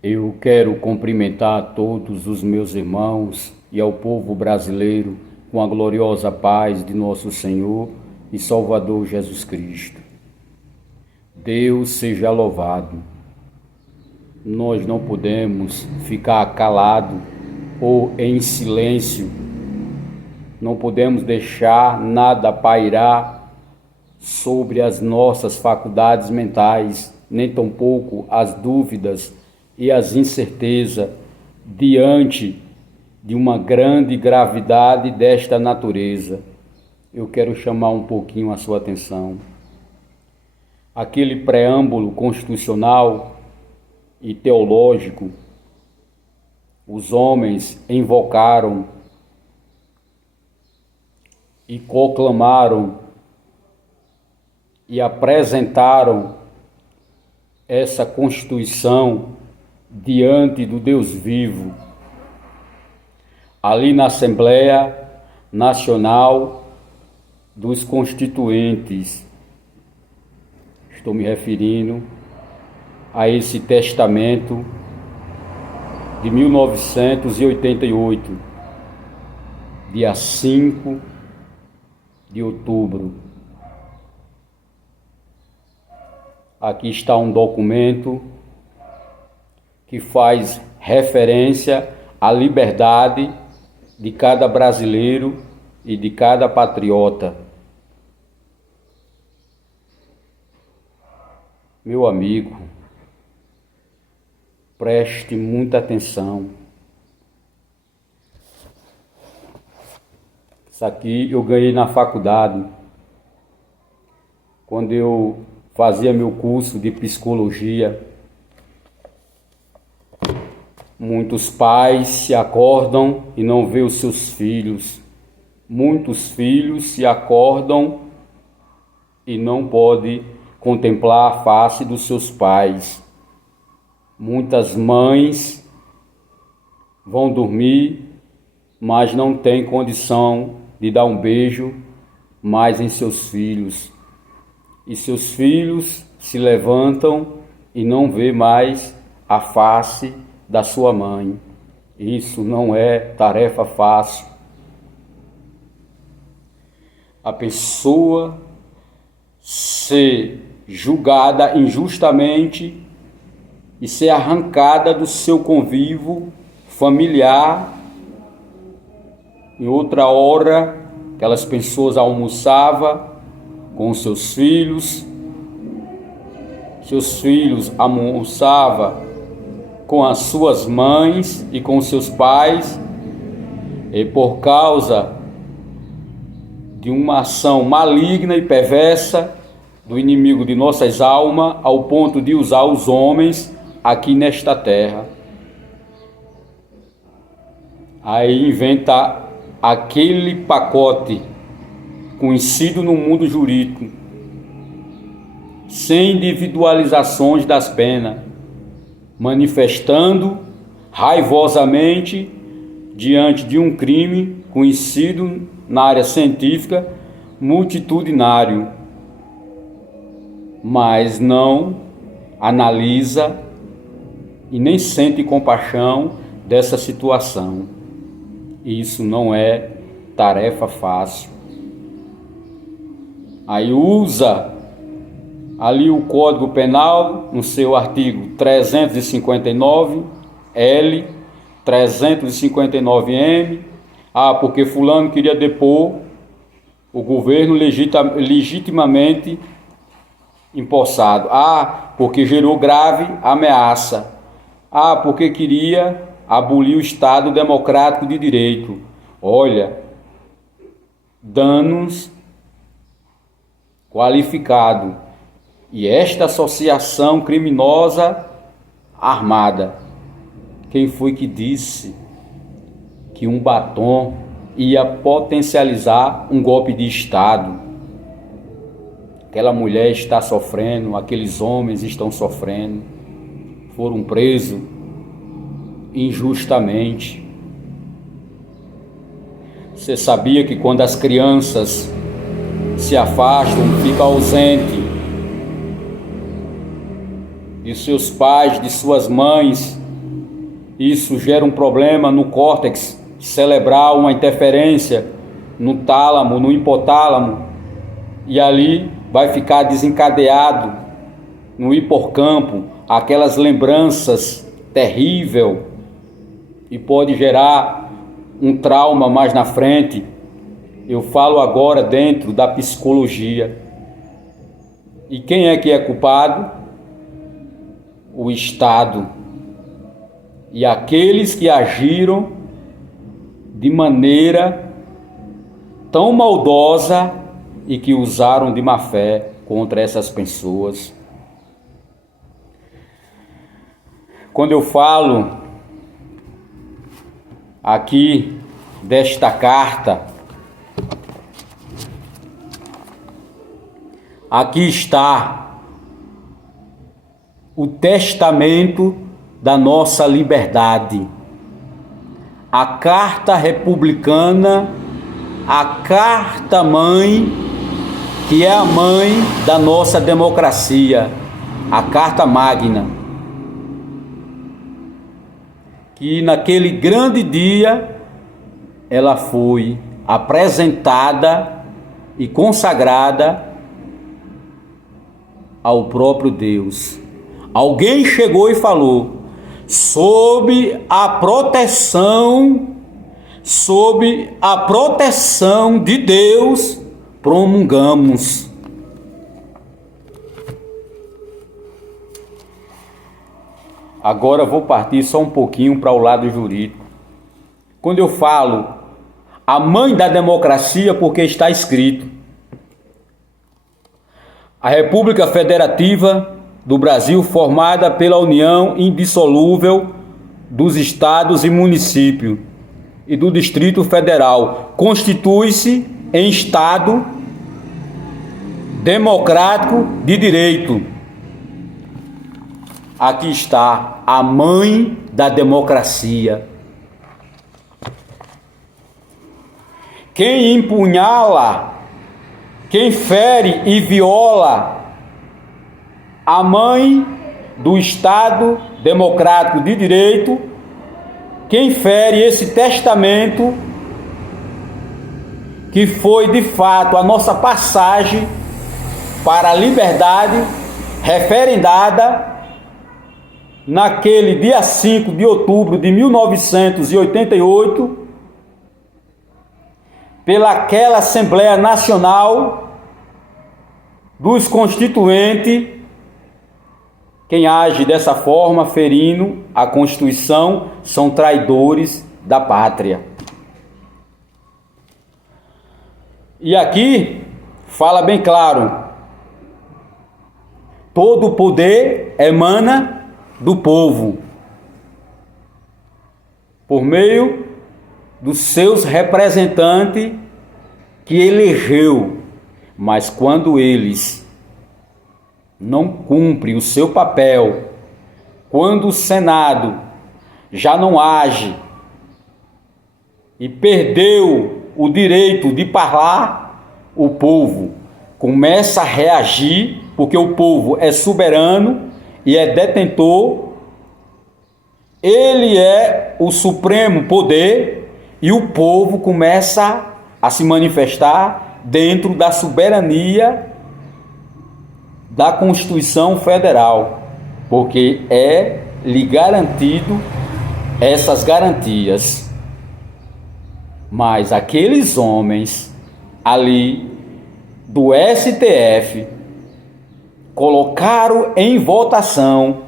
Eu quero cumprimentar a todos os meus irmãos e ao povo brasileiro com a gloriosa paz de nosso Senhor e Salvador Jesus Cristo. Deus seja louvado. Nós não podemos ficar calados ou em silêncio. Não podemos deixar nada pairar sobre as nossas faculdades mentais, nem tampouco as dúvidas e as incertezas diante de uma grande gravidade desta natureza. Eu quero chamar um pouquinho a sua atenção. Aquele preâmbulo constitucional e teológico, os homens invocaram e proclamaram e apresentaram essa Constituição diante do Deus vivo, ali na Assembleia Nacional dos Constituintes. Estou me referindo a esse testamento de 1988, dia 5 de outubro. Aqui está um documento que faz referência à liberdade de cada brasileiro e de cada patriota. Meu amigo, preste muita atenção. Isso aqui eu ganhei na faculdade, quando eu fazia meu curso de psicologia. Muitos pais se acordam e não vê os seus filhos. Muitos filhos se acordam e não podem contemplar a face dos seus pais. Muitas mães vão dormir, mas não têm condição de dar um beijo mais em seus filhos. E seus filhos se levantam e não vê mais a face da sua mãe. Isso não é tarefa fácil. A pessoa ser julgada injustamente e ser arrancada do seu convívio familiar. Em outra hora, aquelas pessoas almoçavam com seus filhos almoçavam com as suas mães e com seus pais, e por causa de uma ação maligna e perversa do inimigo de nossas almas, ao ponto de usar os homens aqui nesta terra. Aí inventa aquele pacote conhecido no mundo jurídico, sem individualizações das penas, manifestando raivosamente diante de um crime conhecido na área científica multitudinário, mas não analisa e nem sente compaixão dessa situação. Isso não é tarefa fácil. Aí usa ali o Código Penal, no seu artigo 359, L, 359M, porque fulano queria depor o governo legitimamente empossado. Porque gerou grave ameaça. Porque queria abolir o Estado democrático de direito. Olha, danos qualificado. E esta associação criminosa armada, quem foi que disse que um batom ia potencializar um golpe de Estado? Aquela mulher está sofrendo, aqueles homens estão sofrendo, foram presos injustamente. Você sabia que quando as crianças se afastam, ficam ausentes de seus pais, de suas mães, Isso gera um problema no córtex cerebral, uma interferência no tálamo, no hipotálamo, e ali vai ficar desencadeado no hipocampo aquelas lembranças terríveis e pode gerar um trauma mais na frente. Eu falo agora dentro da psicologia. E quem é que é culpado? O Estado. E aqueles que agiram de maneira tão maldosa e que usaram de má fé contra essas pessoas. Quando eu falo aqui desta carta, aqui está o testamento da nossa liberdade, a Carta Republicana, a Carta Mãe, que é a mãe da nossa democracia, a Carta Magna, que naquele grande dia ela foi apresentada e consagrada ao próprio Deus. Alguém chegou e falou: sob a proteção de Deus, promulgamos. Agora vou partir só um pouquinho para o lado jurídico. Quando eu falo a mãe da democracia, porque está escrito: a República Federativa do Brasil, formada pela união indissolúvel dos estados e municípios e do Distrito Federal, constitui-se em Estado democrático de direito. Aqui está a mãe da democracia. Quem empunhala, quem fere e viola a mãe do Estado democrático de direito, quem fere esse testamento, que foi de fato a nossa passagem para a liberdade, referendada naquele dia 5 de outubro de 1988, pelaquela Assembleia Nacional dos Constituintes. Quem age dessa forma, ferindo a Constituição, são traidores da pátria. E aqui fala bem claro: todo o poder emana do povo, por meio dos seus representantes que elegeu. Mas quando eles não cumpre o seu papel, quando o Senado já não age e perdeu o direito de falar, o povo começa a reagir, porque o povo é soberano e é detentor, ele é o supremo poder, e o povo começa a se manifestar dentro da soberania da Constituição Federal, porque é-lhe garantido essas garantias. Mas aqueles homens ali do STF colocaram em votação,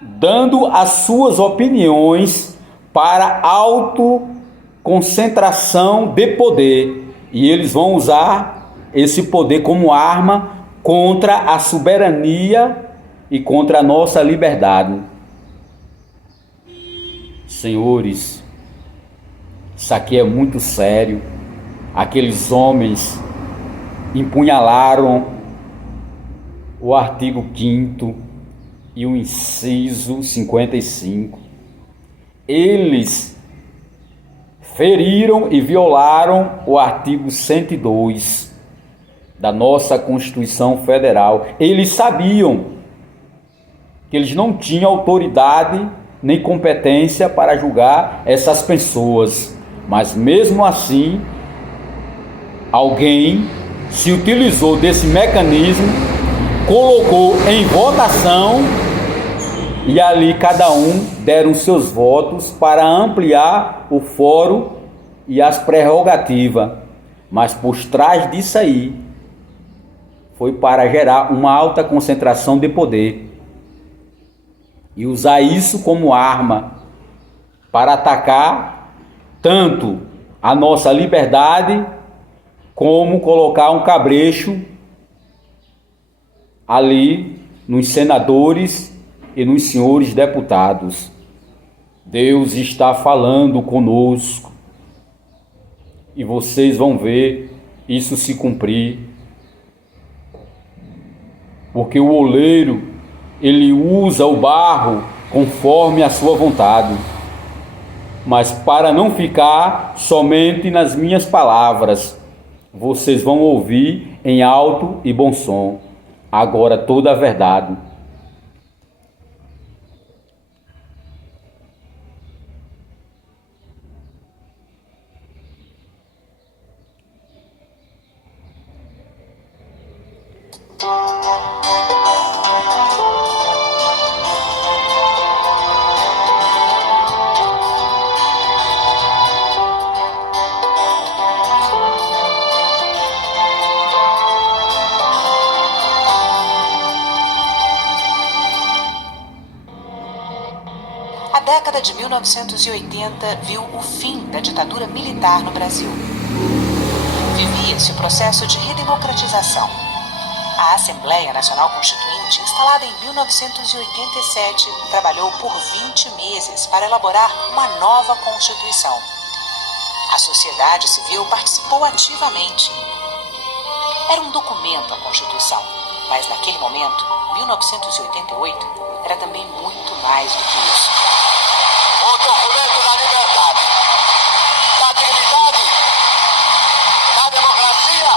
dando as suas opiniões para autoconcentração de poder. E eles vão usar esse poder como arma contra a soberania e contra a nossa liberdade. Senhores, isso aqui é muito sério. Aqueles homens empunhalaram o artigo 5º e o inciso 55. Eles feriram e violaram o artigo 102 da nossa Constituição Federal. Eles sabiam que eles não tinham autoridade nem competência para julgar essas pessoas. Mas mesmo assim, alguém se utilizou desse mecanismo, colocou em votação e ali cada um deram seus votos para ampliar o fórum e as prerrogativas. Mas por trás disso aí foi para gerar uma alta concentração de poder e usar isso como arma para atacar tanto a nossa liberdade como colocar um cabrecho ali nos senadores e nos senhores deputados. Deus está falando conosco e vocês vão ver isso se cumprir, porque o oleiro, ele usa o barro conforme a sua vontade. Mas para não ficar somente nas minhas palavras, vocês vão ouvir em alto e bom som agora toda a verdade. A década de 1980 viu o fim da ditadura militar no Brasil. Vivia-se o processo de redemocratização. A Assembleia Nacional Constituinte, instalada em 1987, trabalhou por 20 meses para elaborar uma nova Constituição. A sociedade civil participou ativamente. Era um documento a Constituição, mas naquele momento, 1988, era também muito mais do que isso. O documento da liberdade, da dignidade, da democracia.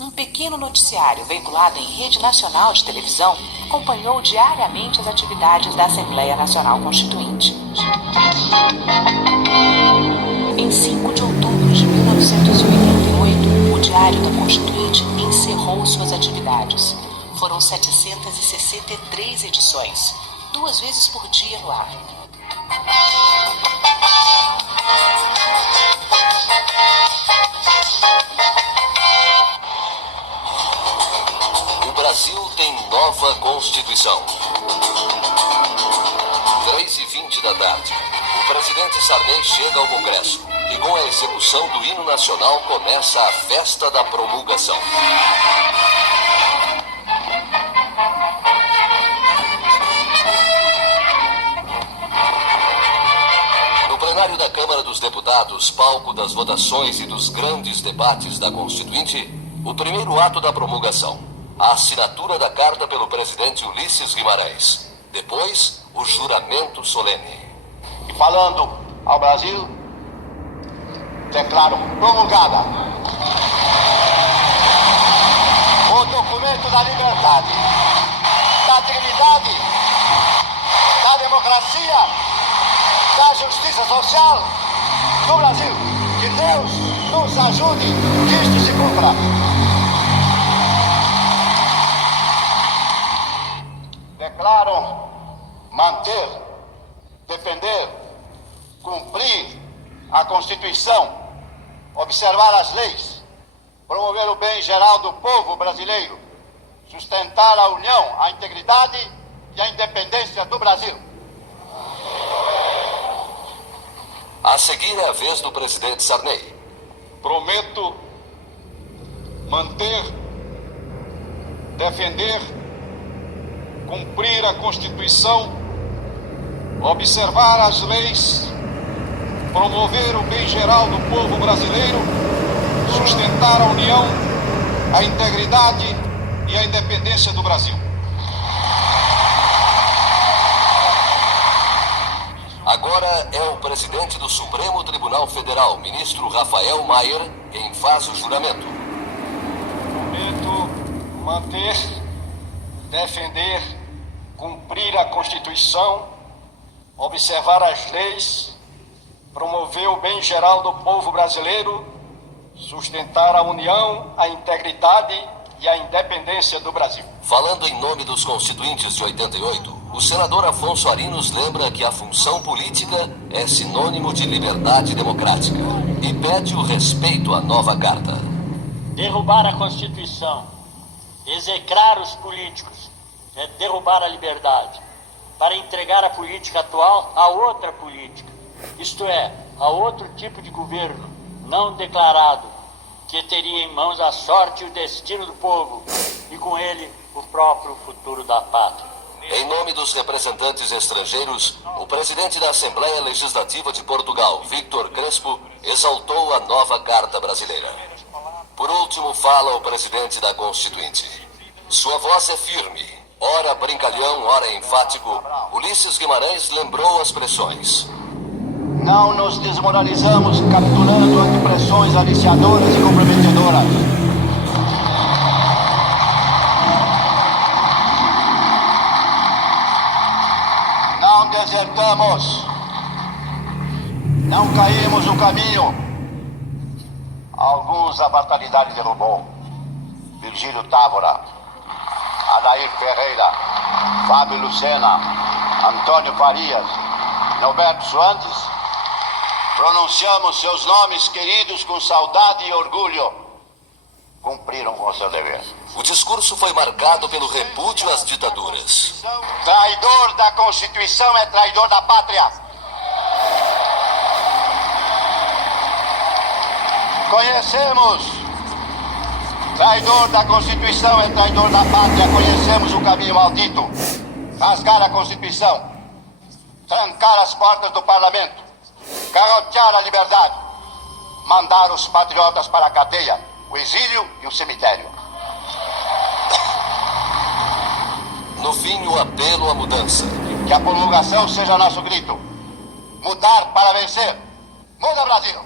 Um pequeno noticiário veiculado em rede nacional de televisão acompanhou diariamente as atividades da Assembleia Nacional Constituinte. Em 5 de outubro de 1988, o Diário da Constituinte encerrou suas atividades. Foram 763 edições, 2 vezes por dia no ar. O Brasil tem nova Constituição. 3h20 da tarde. O presidente Sarney chega ao Congresso e com a execução do hino nacional começa a festa da promulgação. No plenário da Câmara dos Deputados, palco das votações e dos grandes debates da Constituinte, o primeiro ato da promulgação, a assinatura da carta pelo presidente Ulisses Guimarães. Depois, o juramento solene. E falando ao Brasil, declaro promulgada o documento da liberdade, da dignidade, da democracia, da justiça social do Brasil. Que Deus nos ajude que isto se cumpra. Declaro manter, defender, cumprir a Constituição, observar as leis, promover o bem geral do povo brasileiro, sustentar a união, a integridade e a independência do Brasil. A seguir é a vez do presidente Sarney. Prometo manter, defender, cumprir a Constituição, observar as leis, promover o bem geral do povo brasileiro, sustentar a união, a integridade e a independência do Brasil. Agora é o presidente do Supremo Tribunal Federal, ministro Rafael Maier, quem faz o juramento. prometo manter, defender, cumprir a Constituição, observar as leis, promover o bem geral do povo brasileiro, sustentar a união, a integridade e a independência do Brasil. Falando em nome dos constituintes de 88, o senador Afonso Arinos lembra que a função política é sinônimo de liberdade democrática e pede o respeito à nova carta. Derrubar a Constituição, execrar os políticos, é derrubar a liberdade, para entregar a política atual a outra política, isto é, a outro tipo de governo não declarado, que teria em mãos a sorte e o destino do povo e com ele o próprio futuro da pátria. Em nome dos representantes estrangeiros, o presidente da Assembleia Legislativa de Portugal, Vítor Crespo, exaltou a nova Carta Brasileira. Por último, fala o presidente da Constituinte. Sua voz é firme, ora brincalhão, ora enfático. Ulisses Guimarães lembrou as pressões. Não nos desmoralizamos capturando ante pressões aliciadoras e comprometedoras. Não desertamos. Não caímos no caminho. Alguns a fatalidade derrubou. Virgílio Távora, Adair Ferreira, Fábio Lucena, Antônio Farias, Norberto Suantes. Pronunciamos seus nomes queridos com saudade e orgulho. Cumpriram com o seu dever. O discurso foi marcado pelo repúdio às ditaduras. Traidor da Constituição é traidor da pátria. Conhecemos. Traidor da Constituição é traidor da pátria. Conhecemos o caminho maldito. Rasgar a Constituição. Trancar as portas do Parlamento. Garrotear a liberdade, mandar os patriotas para a cadeia, o exílio e o cemitério. No fim, o apelo à mudança. Que a promulgação seja nosso grito. Mudar para vencer. Muda, Brasil!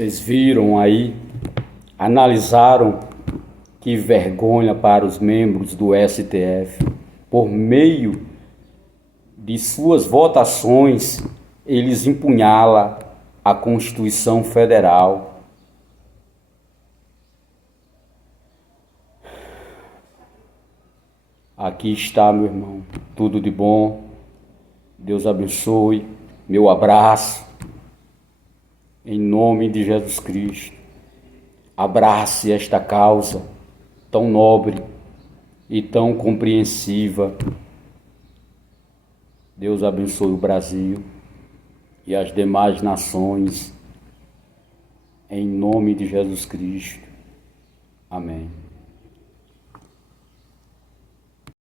Vocês viram aí, analisaram que vergonha para os membros do STF. Por meio de suas votações, eles empunhalam a Constituição Federal. Aqui está, meu irmão, tudo de bom. Deus abençoe. Meu abraço. Em nome de Jesus Cristo, abrace esta causa tão nobre e tão compreensiva. Deus abençoe o Brasil e as demais nações. Em nome de Jesus Cristo. Amém.